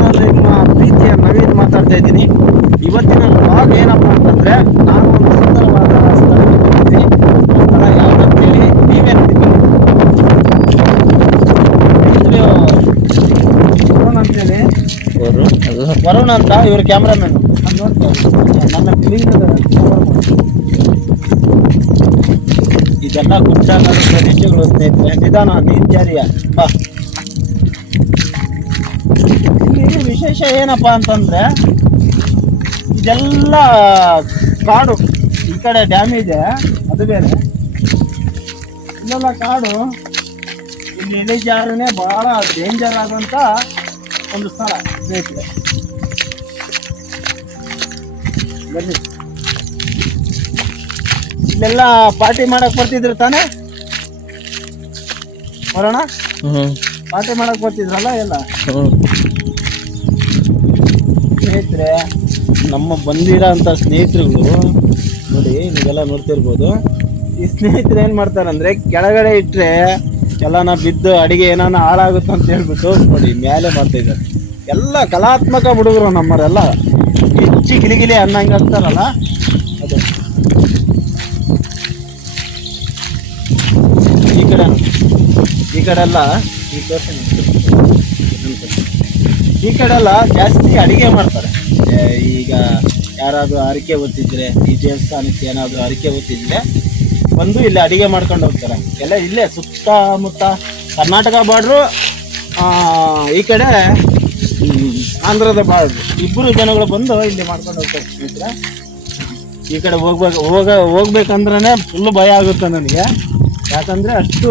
ನಾನು ನಿಮ್ಮ ಪ್ರೀತಿಯ ನವೀನ್ ಮಾತಾಡ್ತಾ ಇದ್ದೀನಿ. ಇವತ್ತಿನ ಬ್ಲಾಗ್ ಏನಪ್ಪ ಅಂತಂದ್ರೆ ನಾನು ಒಂದು ಸುಂದರವಾದ ಸ್ಥಳಕ್ಕೆ ಬಂದಿದ್ದೀನಿ. ಸ್ಥಳ ಯಾವ್ದಂತೇಳಿ ನೀವೇ ವರುಣ್ ಅಂತೇಳಿ. ವರುಣ್? ಅಂತ ಇವರು ಕ್ಯಾಮ್ರಾಮ್ಯಾನ್. ನನ್ನ ಕ್ಲೀನ್ ಇದೆಲ್ಲ ಗುಡ್ಡಗಾಡು ಪ್ರದೇಶಗಳು ಸ್ನೇಹಿತರೆ. ನಿಧಾನ ನೀನ್ ಜಾರಿಯ? ಬಾ ಇಲ್ಲಿ ವಿಶೇಷ ಏನಪ್ಪ ಅಂತಂದ್ರೆ ಇದೆಲ್ಲ ಕಾಡು ಈ ಕಡೆ ಡ್ಯಾಮ್ ಇದೆ ಅದು ಬೇರೆ. ಇಲ್ಲೆಲ್ಲ ಕಾಡು ಇಲ್ಲಿ ಇಳಿಜಾರನೇ ಬಹಳ ಡೇಂಜರ್ ಆದಂಥ ಒಂದು ಸ್ಥಳ ಬೇಕು ಬನ್ನಿ. ಇಲ್ಲೆಲ್ಲ ಪಾರ್ಟಿ ಮಾಡಕ್ ಬರ್ತಿದ್ರು ತಾನೇ? ಬರೋಣ ಪಾರ್ಟಿ ಮಾಡಕ್ ಬರ್ತಿದ್ರಲ್ಲ ಎಲ್ಲ? ಸ್ನೇಹಿತರೆ ನಮ್ಮ ಬಂದಿರೋ ಅಂತ ಸ್ನೇಹಿತರುಗಳು ನೋಡಿ, ನೀವೆಲ್ಲ ನೋಡ್ತಿರ್ಬೋದು. ಈ ಸ್ನೇಹಿತರು ಏನ್ ಮಾಡ್ತಾರಂದ್ರೆ ಕೆಳಗಡೆ ಇಟ್ಟರೆ ಎಲ್ಲಾನ ಬಿದ್ದು ಅಡಿಗೆ ಏನಾನ ಹಾಳಾಗುತ್ತೆ ಅಂತ ಹೇಳ್ಬಿಟ್ಟು ನೋಡಿ ಮೇಲೆ ಮಾಡ್ತಾ ಇದ್ದಾರೆ. ಎಲ್ಲ ಕಲಾತ್ಮಕ ಹುಡುಗರು ನಮ್ಮರೆಲ್ಲ ಹೆಚ್ಚಿ ಗಿಲಿಗಿಲಿ ಅನ್ನಂಗೆ ಅಂತಾರಲ್ಲ, ಅದು. ಈ ಕಡೆ ಈ ಕಡೆ ಎಲ್ಲ ಈ ತೋರ್ಸಿ ಈ ಕಡೆ ಎಲ್ಲ ಜಾಸ್ತಿ ಅಡಿಗೆ ಮಾಡ್ತಾರೆ. ಈಗ ಯಾರಾದ್ರೂ ಅರಿಕೆ ಹೊತ್ತಿದ್ರೆ, ಈ ದೇವಸ್ಥಾನಕ್ಕೆ ಏನಾದರೂ ಅರಿಕೆ ಹೊತ್ತಿದ್ರೆ, ಬಂದು ಇಲ್ಲಿ ಅಡಿಗೆ ಮಾಡ್ಕೊಂಡು ಹೋಗ್ತಾರೆ. ಎಲ್ಲ ಇಲ್ಲೇ ಸುತ್ತಮುತ್ತ ಕರ್ನಾಟಕ ಬಾರ್ಡ್ರು ಈ ಕಡೆ ಆಂಧ್ರದ ಬಾರ್ಡ್ರು. ಇಬ್ಬರು ಜನಗಳು ಬಂದು ಇಲ್ಲಿ ಮಾಡ್ಕೊಂಡು ಹೋಗ್ತಾರೆ ಈ ಕಡೆ ಹೋಗ್ಬೇಕು ಹೋಗ ಹೋಗ್ಬೇಕಂದ್ರೆ ಫುಲ್ ಭಯ ಆಗುತ್ತೆ ನನಗೆ. ಯಾಕಂದರೆ ಅಷ್ಟು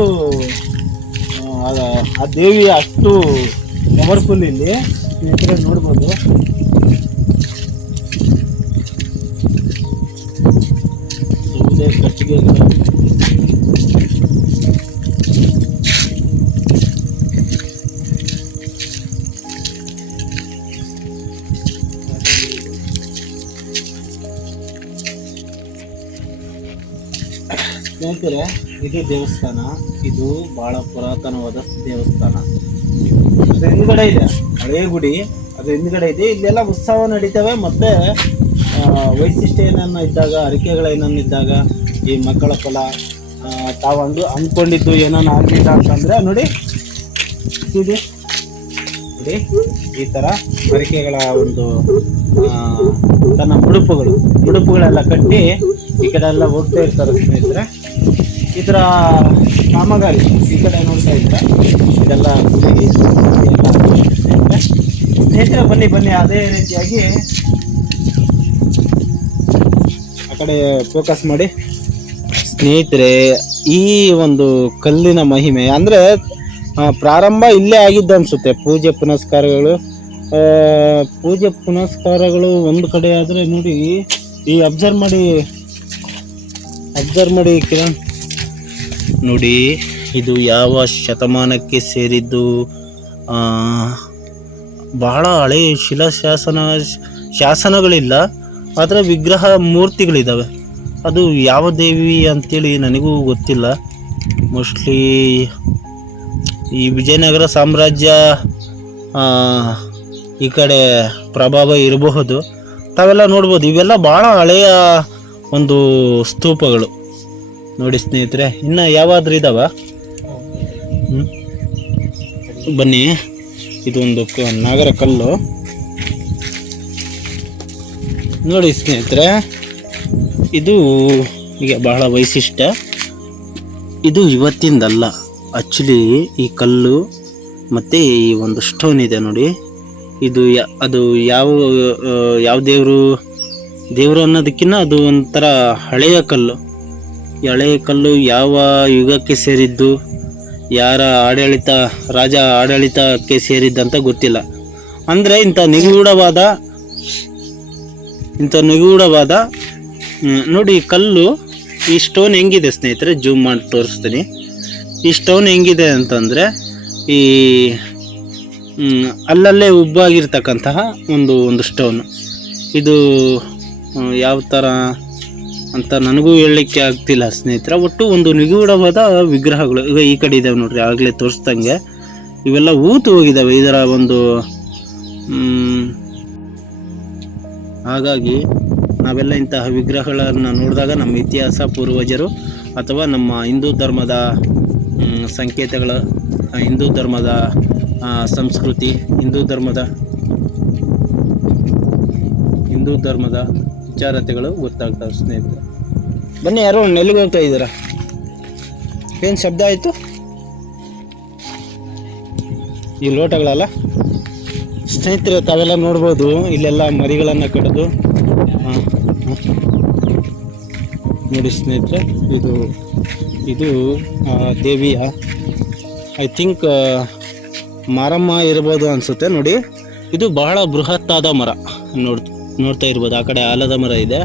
ಆ ದೇವಿ ಅಷ್ಟು ಪವರ್ಫುಲ್ ಇಲ್ಲಿ. ಸ್ನೇಹಿತರೆ ನೋಡ್ಬೋದು. ಸ್ನೇಹಿತರೆ ಇದು ದೇವಸ್ಥಾನ. ಇದು ಬಹಳ ಪುರಾತನವಾದ ದೇವಸ್ಥಾನ. ಅದು ಹಿಂದ್ಗಡೆ ಇದೆ. ಹಳೆಯ ಗುಡಿ, ಅದು ಹಿಂದ್ಗಡೆ ಇದೆ. ಇಲ್ಲೆಲ್ಲ ಉತ್ಸವ ನಡೀತವೆ, ಮತ್ತೆ ವೈಶಿಷ್ಟ್ಯ ಏನನ್ನ ಇದ್ದಾಗ ಅರಿಕೆಗಳೇನನ್ನ ಇದ್ದಾಗ ಈ ಮಕ್ಕಳ ಫಲ ತಾವಂದು ತಾವು ಅಂದ್ಕೊಂಡಿದ್ದು ಏನನ್ನ ಆಗಲಿಲ್ಲ ಅಂತಂದ್ರೆ, ನೋಡಿ ಇದೆ ನೋಡಿ, ಈ ತರ ಅರಿಕೆಗಳ ಒಂದು ತನ್ನ ಮುಡುಪುಗಳು, ಮುಡುಪುಗಳೆಲ್ಲ ಕಟ್ಟಿ ಈ ಕಡೆ ಎಲ್ಲ ಹೋಗ್ತಾ ಇರ್ತಾರೆ ಸ್ನೇಹಿತರೆ. ಇದರ ಕಾಮಗಾರಿ ಈ ಕಡೆ ನೋಡ್ತಾ ಇದ್ರೆ ಇದೆಲ್ಲ ಸ್ನೇಹಿತರೆ, ಬನ್ನಿ ಬನ್ನಿ. ಅದೇ ರೀತಿಯಾಗಿ ಆ ಕಡೆ ಫೋಕಸ್ ಮಾಡಿ. ಸ್ನೇಹಿತರೆ, ಈ ಒಂದು ಕಲ್ಲಿನ ಮಹಿಮೆ, ಅಂದರೆ ಪ್ರಾರಂಭ ಇಲ್ಲೇ ಆಗಿದ್ದು ಅನಿಸುತ್ತೆ. ಪೂಜೆ ಪುನಸ್ಕಾರಗಳು ಪೂಜೆ ಪುನಸ್ಕಾರಗಳು ಒಂದು ಕಡೆ ಆದರೆ ನೋಡಿ, ಈ ಅಬ್ಸರ್ವ್ ಮಾಡಿ ಅಬ್ಸರ್ವ್ ಮಾಡಿ ಕಿರಣ್. ನೋಡಿ, ಇದು ಯಾವ ಶತಮಾನಕ್ಕೆ ಸೇರಿದ್ದು? ಬಹಳ ಹಳೆ ಶಿಲಾಶಾಸನ, ಶಾಸನಗಳಿಲ್ಲ, ಆದರೆ ವಿಗ್ರಹ ಮೂರ್ತಿಗಳಿದ್ದಾವೆ ಅದು ಯಾವ ದೇವಿ ಅಂತೇಳಿ ನನಗೂ ಗೊತ್ತಿಲ್ಲ. ಮೋಸ್ಟ್ಲಿ ಈ ವಿಜಯನಗರ ಸಾಮ್ರಾಜ್ಯ ಈ ಕಡೆ ಪ್ರಭಾವ ಇರಬಹುದು. ತಾವೆಲ್ಲ ನೋಡ್ಬೋದು, ಇವೆಲ್ಲ ಭಾಳ ಹಳೆಯ ಒಂದು ಸ್ತೂಪಗಳು. ನೋಡಿ ಸ್ನೇಹಿತರೆ, ಇನ್ನು ಯಾವಾದ್ರೂ ಇದಾವ? ಬನ್ನಿ. ಇದೊಂದು ನಾಗರ ಕಲ್ಲು. ನೋಡಿ ಸ್ನೇಹಿತರೆ, ಇದು ಈಗ ಬಹಳ ವೈಶಿಷ್ಟ್ಯ. ಇದು ಇವತ್ತಿಂದಲ್ಲ. ಆ್ಯಕ್ಚುಲಿ ಈ ಕಲ್ಲು ಮತ್ತು ಈ ಒಂದು ಸ್ಟೋನ್ ಇದೆ ನೋಡಿ. ಇದು ಯಾ, ಅದು ಯಾವ ಯಾವ ದೇವರು ದೇವರು ಅನ್ನೋದಕ್ಕಿಂತ ಅದು ಒಂಥರ ಹಳೆಯ ಕಲ್ಲು. ಈ ಹಳೆಯ ಕಲ್ಲು ಯಾವ ಯುಗಕ್ಕೆ ಸೇರಿದ್ದು? ಯಾರ ಆಡಳಿತ, ರಾಜ ಆಡಳಿತಕ್ಕೆ ಸೇರಿದ್ದಂತ ಗೊತ್ತಿಲ್ಲ. ಅಂದರೆ ಇಂಥ ನಿಗೂಢವಾದ ಇಂಥ ನಿಗೂಢವಾದ ನೋಡಿ ಕಲ್ಲು ಈ ಸ್ಟೋನ್ ಹೆಂಗಿದೆ ಸ್ನೇಹಿತರೆ? ಜೂಮ್ ಮಾಡಿ ತೋರಿಸ್ತೀನಿ. ಈ ಸ್ಟೋನ್ ಹೆಂಗಿದೆ ಅಂತಂದರೆ ಈ ಅಲ್ಲಲ್ಲೇ ಉಬ್ಬಾಗಿರ್ತಕ್ಕಂತಹ ಒಂದು ಒಂದು ಸ್ಟೋನು ಇದು ಯಾವ ಥರ ಅಂತ ನನಗೂ ಹೇಳಲಿಕ್ಕೆ ಆಗ್ತಿಲ್ಲ ಸ್ನೇಹಿತರ. ಒಟ್ಟು ಒಂದು ನಿಗೂಢವಾದ ವಿಗ್ರಹಗಳು ಈಗ ಈ ಕಡೆ ಇದ್ದಾವೆ ನೋಡ್ರಿ, ಆಗಲೇ ತೋರಿಸ್ದಂಗೆ. ಇವೆಲ್ಲ ಊತು ಹೋಗಿದ್ದಾವೆ ಇದರ ಒಂದು ಹಾಗಾಗಿ ನಾವೆಲ್ಲ ಇಂತಹ ವಿಗ್ರಹಗಳನ್ನು ನೋಡಿದಾಗ ನಮ್ಮ ಇತಿಹಾಸ ಪೂರ್ವಜರು ಅಥವಾ ನಮ್ಮ ಹಿಂದೂ ಧರ್ಮದ ಸಂಕೇತಗಳು, ಹಿಂದೂ ಧರ್ಮದ ಸಂಸ್ಕೃತಿ, ಹಿಂದೂ ಧರ್ಮದ ಹಿಂದೂ ಧರ್ಮದ ವಿಚಾರತೆಗಳು ಗೊತ್ತಾಗ್ತವೆ ಸ್ನೇಹಿತರೆ. ಬನ್ನಿ ಯಾರೋ ನೆಲ್ಲಿಗೆ ಹೋಗ್ತಾ ಇದ್ದೀರ. ಏನು ಶಬ್ದ ಆಯಿತು? ಈ ಲೋಟಗಳಲ್ಲ? ಸ್ನೇಹಿತರೆ, ತಾವೆಲ್ಲ ನೋಡ್ಬೋದು, ಇಲ್ಲೆಲ್ಲ ಮರಿಗಳನ್ನು ಕಡಿದು. ನೋಡಿ ಸ್ನೇಹಿತರೆ, ಇದು ಇದು ದೇವಿಯ, ಐ ಥಿಂಕ್ ಮಾರಮ್ಮ ಇರ್ಬೋದು ಅನಿಸುತ್ತೆ, ನೋಡಿ. ಇದು ಬಹಳ ಬೃಹತ್ತಾದ ಮರ. ನೋಡ್, ನೋಡ್ತಾ ಇರ್ಬೋದು, ಆ ಕಡೆ ಆಲದ ಮರ ಇದೆ.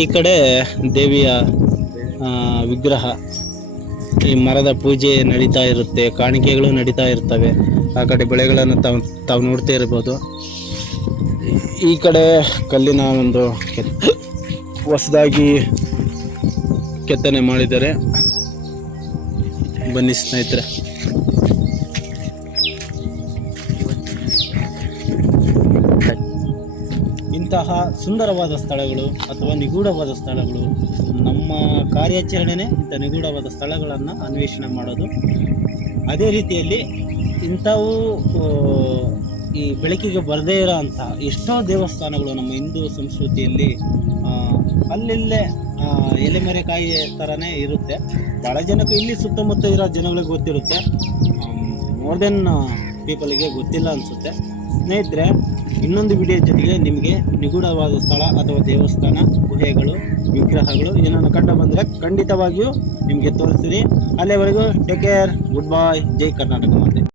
ಈ ಕಡೆ ದೇವಿಯ ವಿಗ್ರಹ, ಈ ಮರದ ಪೂಜೆ ನಡೀತಾ ಇರುತ್ತೆ, ಕಾಣಿಕೆಗಳು ನಡೀತಾ ಇರ್ತವೆ. ಆ ಕಡೆ ಬೆಳೆಗಳನ್ನು ತಾವು ತಾವು ನೋಡ್ತಾ ಇರ್ಬೋದು. ಈ ಕಡೆ ಕಲ್ಲಿನ ಒಂದು ಹೊಸದಾಗಿ ಕೆತ್ತನೆ ಮಾಡಿದ್ದಾರೆ. ಬನ್ನಿ ಸ್ನೇಹಿತರೆ. ಇಂತಹ ಸುಂದರವಾದ ಸ್ಥಳಗಳು ಅಥವಾ ನಿಗೂಢವಾದ ಸ್ಥಳಗಳು ನಮ್ಮ ಕಾರ್ಯಾಚರಣೆನೇ ಇಂಥ ನಿಗೂಢವಾದ ಸ್ಥಳಗಳನ್ನು ಅನ್ವೇಷಣೆ ಮಾಡೋದು. ಅದೇ ರೀತಿಯಲ್ಲಿ ಇಂಥವು ಈ ಬೆಳಕಿಗೆ ಬರದೇ ಇರೋ ಅಂಥ ಎಷ್ಟೋ ದೇವಸ್ಥಾನಗಳು ನಮ್ಮ ಹಿಂದೂ ಸಂಸ್ಕೃತಿಯಲ್ಲಿ ಅಲ್ಲಿಲ್ಲೇ ಎಲೆಮರೆಕಾಯಿ ಥರನೇ ಇರುತ್ತೆ. ಭಾಳ ಜನಕ್ಕೆ ಇಲ್ಲಿ ಸುತ್ತಮುತ್ತ ಇರೋ ಜನಗಳಿಗೆ ಗೊತ್ತಿರುತ್ತೆ. ಮೋರ್ ದೆನ್ ಪೀಪಲ್ಗೆ ಗೊತ್ತಿಲ್ಲ ಅನಿಸುತ್ತೆ. ಸ್ನೇಹಿತರೆ, ಇನ್ನೊಂದು ವಿಡಿಯೋ ಜೊತೆಗೆ ನಿಮಗೆ ನಿಗೂಢವಾದ ಸ್ಥಳ ಅಥವಾ ದೇವಸ್ಥಾನ, ಗುಹೆಗಳು, ವಿಗ್ರಹಗಳು ಏನನ್ನು ಕಂಡು ಬಂದರೆ ಖಂಡಿತವಾಗಿಯೂ ನಿಮಗೆ ತೋರಿಸ್ತೀನಿ. ಅಲ್ಲಿವರೆಗೂ ಟೇಕ್ ಕೇರ್ ಗುಡ್ ಬಾಯ್ ಜೈ ಕರ್ನಾಟಕ ಮಾತೆ.